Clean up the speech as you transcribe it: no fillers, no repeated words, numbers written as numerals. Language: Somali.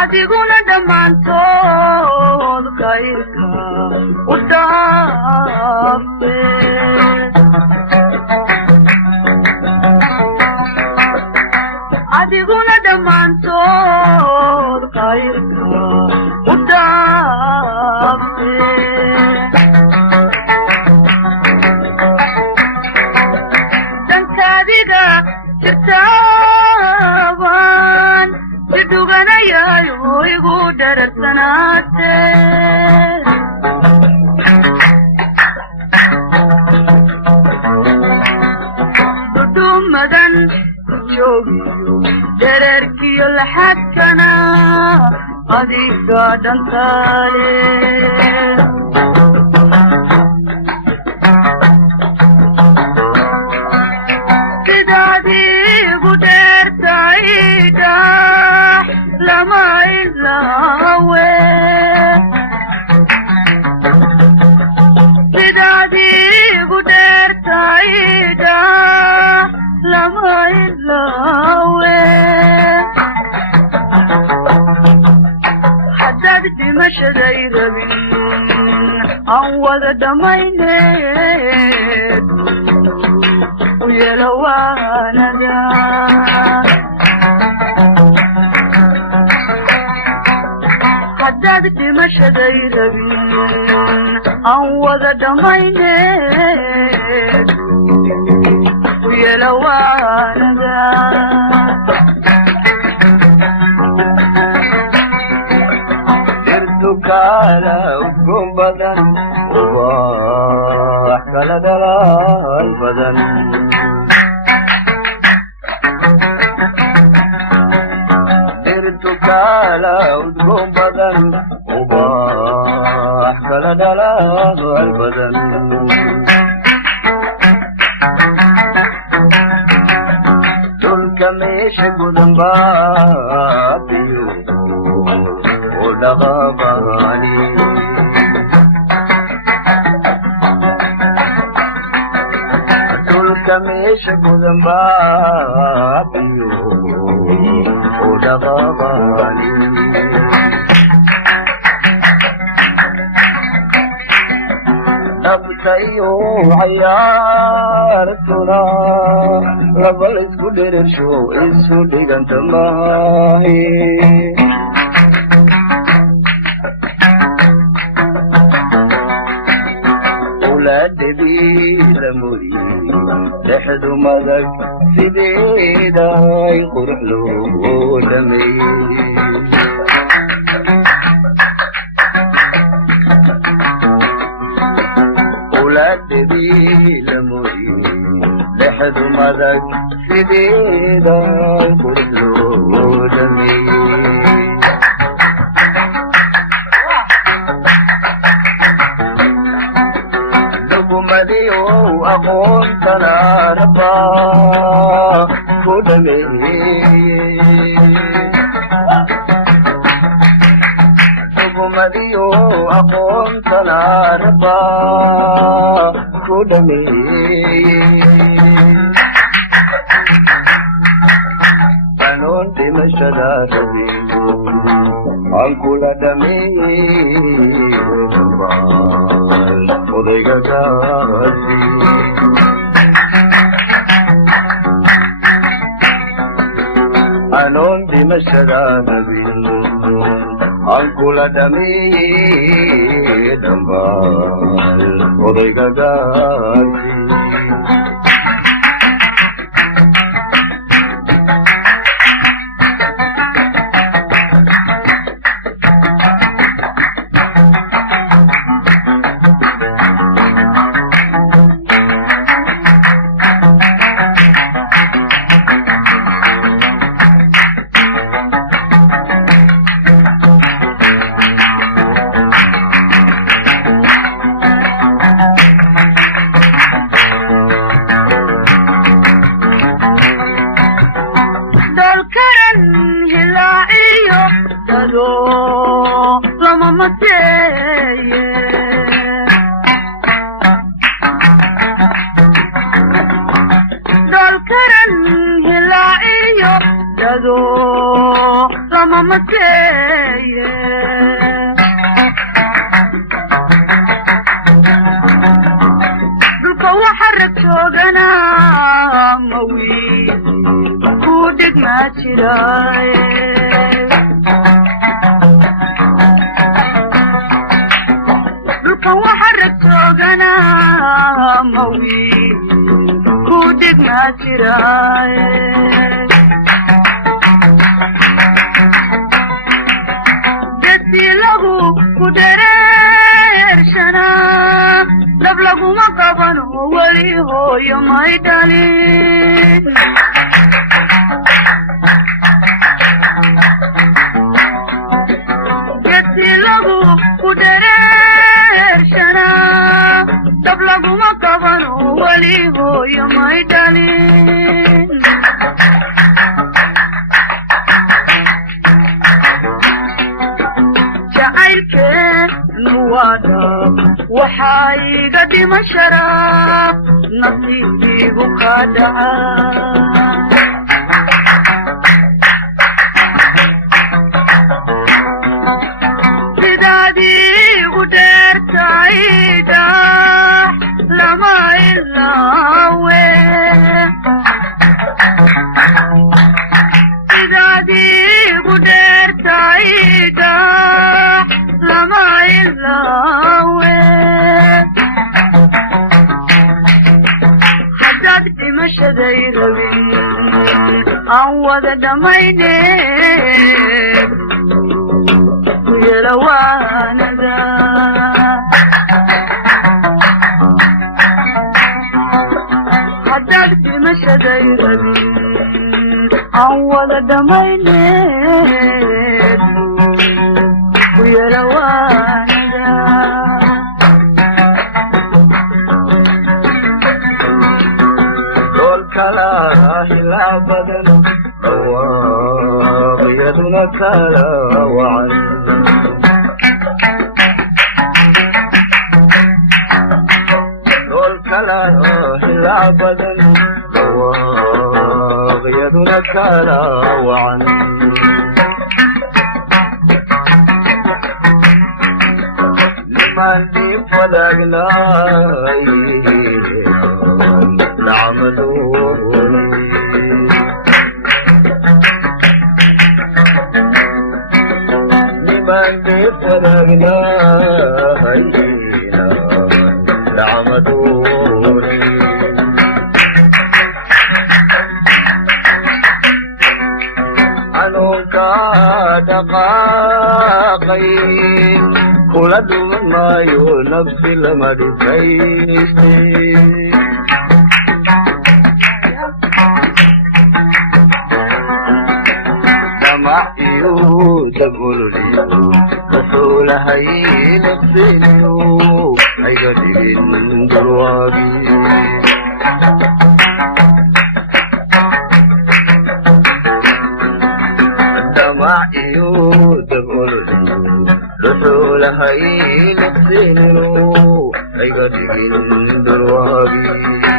adiguna dhammaantood kayrka u dhaafe adiguna dhammaantood kayrka u dhaafe dankaadiga jirtaaban siduganayayo igu dhararsanaate dudumadan joogiyo dhererkiyo laxadkana adiga dhantaale sidaadigu dheertayda lama ilawe sidaadigu dheertayda lama ilawe haddaad dhimashaday rabin aan wada dhammayneed u yeelo waanada haddaad dhimashaday rabin aan wada dhammayneed u yeelo waanada irtukala udgoon badan wax kala dhalaal badan irtukala udgoon badan wax kala dhalaal badan dhulka meesha gudan baabiyo oo dhaqaaqani dhulka meesha gudan baabiyo oo dhaqaaqani nabtayo cayaartuna laba la isku dherersho isu dhiganta maahe owlaadadii la muriyey dhexdu madag sideeday qurux loo dhameeyey owlaadadii la muriyey dhexdu madag sideeday qurux loo dhameeyey dugumadii aqoontana rabba ku dhameeyey dugumadii aqoontana rabba ku dhameeyey kanoon dhimashada rabin aan kula dhameeyey odayga gaasi dhimashada rabin aan kula dhameeyey dhammaan odayga gaarsi لهي نفسي نرو أيقا تجين درواقي